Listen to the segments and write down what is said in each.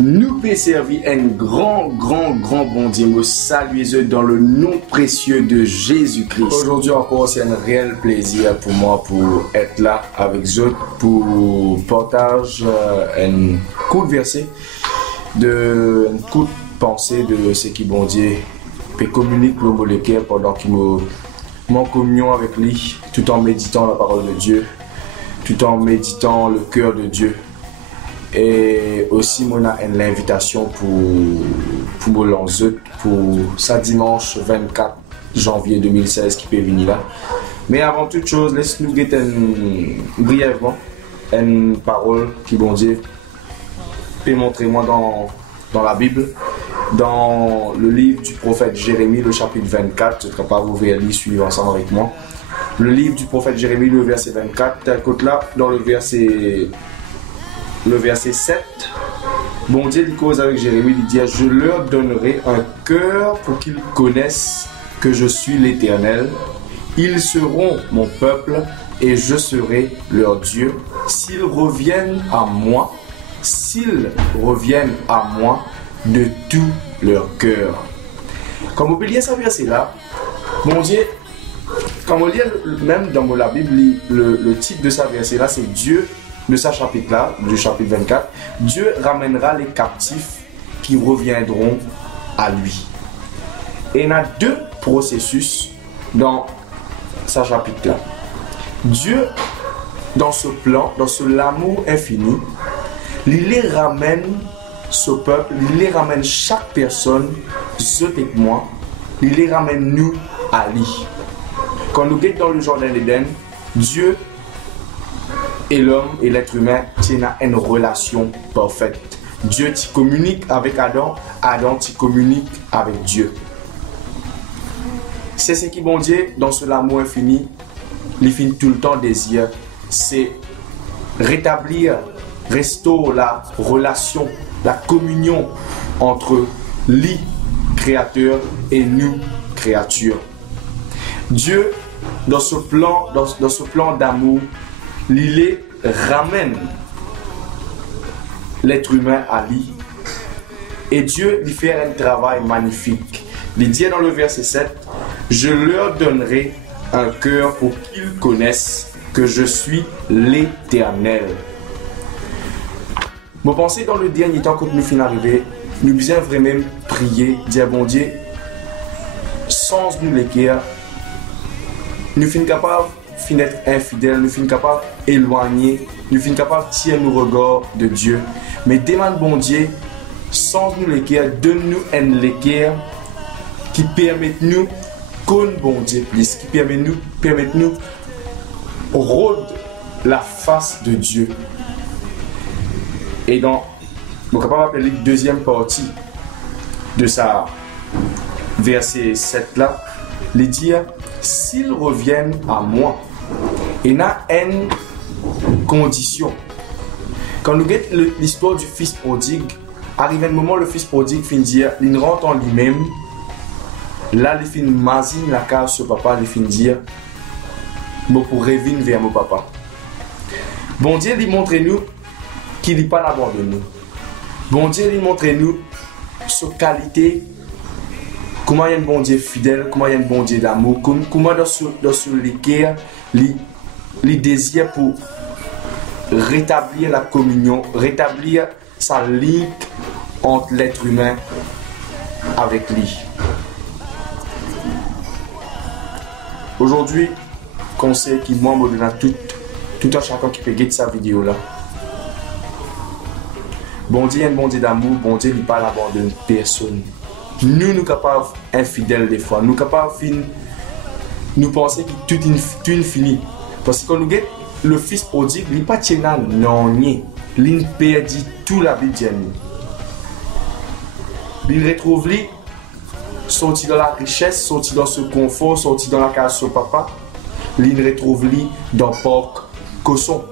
Nous peut servir un grand bon Dieu. Nous saluons dans le nom précieux de Jésus-Christ. Aujourd'hui encore, c'est un réel plaisir pour moi pour être là avec vous pour partager un court verset, une courte pensée de ce qui bon Dieu peut communiquer le mot de cœur pendant qu'il en communion avec lui, tout en méditant la parole de Dieu, tout en méditant le cœur de Dieu. Et aussi, on a une invitation pour me lancer pour ça dimanche 24 janvier 2016 qui peut venir là. Mais avant toute chose, laisse-nous guetter brièvement une parole qui, bon Dieu, peut montrer moi dans la Bible, dans le livre du prophète Jérémie, le chapitre 24. Je ne serai pas vous ouvrir lire, suivre ensemble avec moi. Le livre du prophète Jérémie, le verset 24. Écoute là, dans le verset 7, bon Dieu dit cause avec Jérémie, il dit: je leur donnerai un cœur pour qu'ils connaissent que je suis l'Éternel. Ils seront mon peuple et je serai leur Dieu. S'ils reviennent à moi de tout leur cœur. Comme vous pouvez lire ce verset là, bon Dieu, quand on lit même dans la Bible, le titre de ce verset là, c'est Dieu. De ce chapitre-là, du chapitre 24, Dieu ramènera les captifs qui reviendront à lui. Et il y a deux processus dans ce chapitre-là. Dieu, dans ce plan, dans ce l'amour infini, il les ramène ce peuple, il les ramène chaque personne, ce et moi, il les ramène nous à lui. Quand nous sommes dans le jardin d'Éden, Dieu et l'homme et l'être humain tiennent une relation parfaite. Dieu t'y communique avec Adam, Adam t'y communique avec Dieu. C'est ce qui bon Dieu dans ce l'amour infini, il finit tout le temps désir, c'est rétablir, restaurer la relation, la communion entre lui, créateur, et nous, créatures. Dieu, dans ce plan d'amour, il ramène l'être humain à lui. Et Dieu lui fait un travail magnifique. Il dit dans le verset 7, je leur donnerai un cœur pour qu'ils connaissent que je suis l'Éternel. Vous pensez dans le dernier temps quand nous finissons d'arriver, nous devons vraiment prier, dire bon Dieu, sans nous l'équerre, nous sommes capables d'être infidèles, nous sommes capables d'éloigner, nous sommes capables de tirer nos regards de Dieu. Mais demande bon Dieu, sans nous l'équerre, donne-nous un l'équerre qui permet nous connaître bon Dieu plus, qui permet nous rôder la face de Dieu. Et donc, on est capable d'appeler la deuxième partie de sa verset 7 là, il dit s'ils reviennent à moi. Il y a une condition. Quand nous regardons l'histoire du fils prodigue, arrive un moment où le fils prodigue finit dire, il rentre en lui-même. Là, il finit mazine la case sur papa, il finit dire, bon pour revenir vers mon papa. Bon Dieu, il montre nous qu'il n'est pas l'abord de nous. Bon Dieu, il montre nous sa qualité. Comment il y a un bon Dieu fidèle, comment il y a un bon Dieu d'amour, comment dans ce l'équerre, il désire pour rétablir la communion, rétablir sa ligne entre l'être humain avec lui. Aujourd'hui, conseil qui moi me donne à tout à chacun qui peut guetter sa vidéo là. Bon Dieu, un bon Dieu d'amour, bon Dieu, il parle d'abandonner personne. Nous sommes capables infidèles des fois. Nous sommes capables nous penser que tout est fini. Parce que quand nous regardons le fils prodigue, il n'est pas tient non ni. Il perdit tout la vie de nous. Il retrouve lui sorti dans la richesse, sorti dans ce confort, sorti dans la case de papa. Il retrouve lui dans le parc Cosson.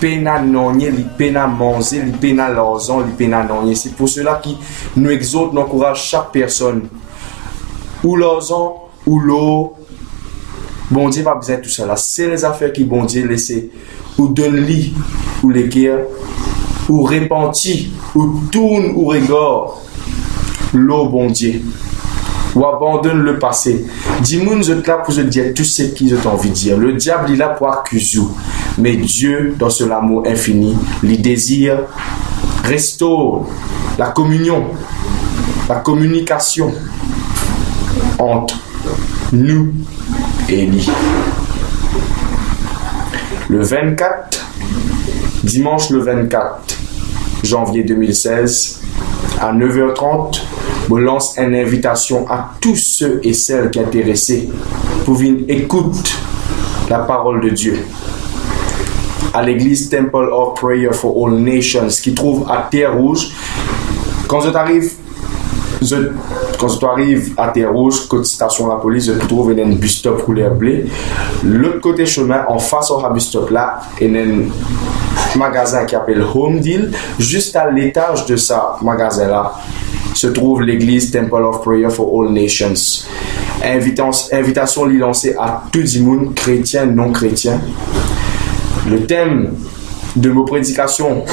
Pena nonye, li pena manger, li pena l'argent, li pena nonye. C'est pour cela que nous exhortons, nous encourageons chaque personne. Ou l'argent, ou l'eau. Bon Dieu pas besoin de tout ça là. C'est les affaires qui bon Dieu laisse. Ou donne-lui, ou les guerres, ou repenti, ou tourne ou regarde l'eau bon Dieu, ou abandonne le passé. Dis-moi, nous sommes là pour se dire tout ce qu'ils ont envie de dire. Le diable il est là pour accuser, mais Dieu, dans son amour infini, les désire, restaure la communion, la communication entre nous et lui. Le 24, dimanche le 24 janvier 2016, à 9h30, je lance une invitation à tous ceux et celles qui sont intéressés pour venir écouter la parole de Dieu à l'église Temple of Prayer for All Nations qui trouve à Terre Rouge. Quand tu arrives à Terre Rouge, côté station de la police, tu trouves un bus stop couleur bleu. L'autre côté chemin, en face au bus stop là, il y a un magasin qui s'appelle Home Deal. Juste à l'étage de ce magasin là se trouve l'église Temple of Prayer for All Nations. Invitation lancée à tout le monde, chrétien, non chrétien. Le thème de mes prédications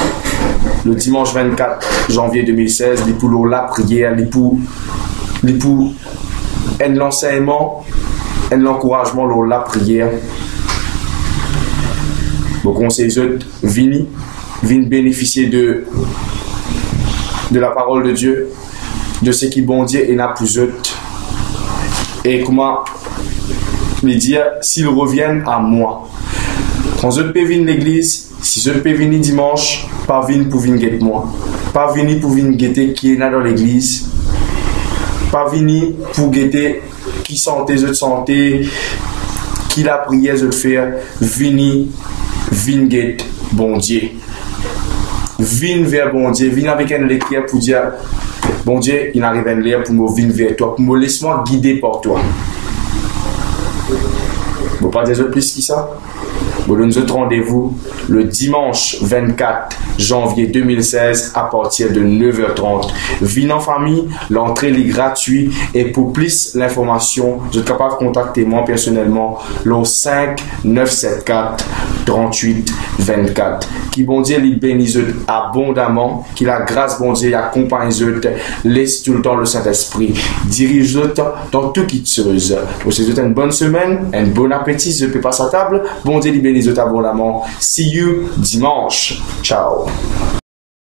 le dimanche 24 janvier 2016, c'est pour la prière, c'est pour l'enseignement et l'encouragement de la prière. Je conseille de venir bénéficier de la parole de Dieu, de ce qui est bon Dieu et n'a plus autre. Et comment les dire, s'ils reviennent à moi. Quand je peux venir l'église, si je peux venir dimanche, pas venir pour venir guetter moi. Pas venir pour venir guetter qui est là dans l'église. Pas venir pour guetter qui santé, je santé, qui la prière, je le faire. Venir guetter bon Dieu. Venir vers bon Dieu. Venir avec un lecteur pour dire, bon Dieu, il arrive à une l'air pour me venir vers toi, pour me laisser moi guider par toi. Vous pas des autres plus que ça? Nous nous rendez-vous le dimanche 24 janvier 2016 à partir de 9h30. Venez en famille, l'entrée est gratuite et pour plus d'informations, vous êtes capable de contacter moi personnellement le 5 974 38 24. Qui bon Dieu les bénisse abondamment, qui la grâce bon Dieu accompagne eux, laisse tout le temps le Saint-Esprit, dirige eux dans tout qui te vous souhaite une bonne semaine, un bon appétit, je peux passer à table. Bon Dieu les bénisse abondamment. See you dimanche. Ciao.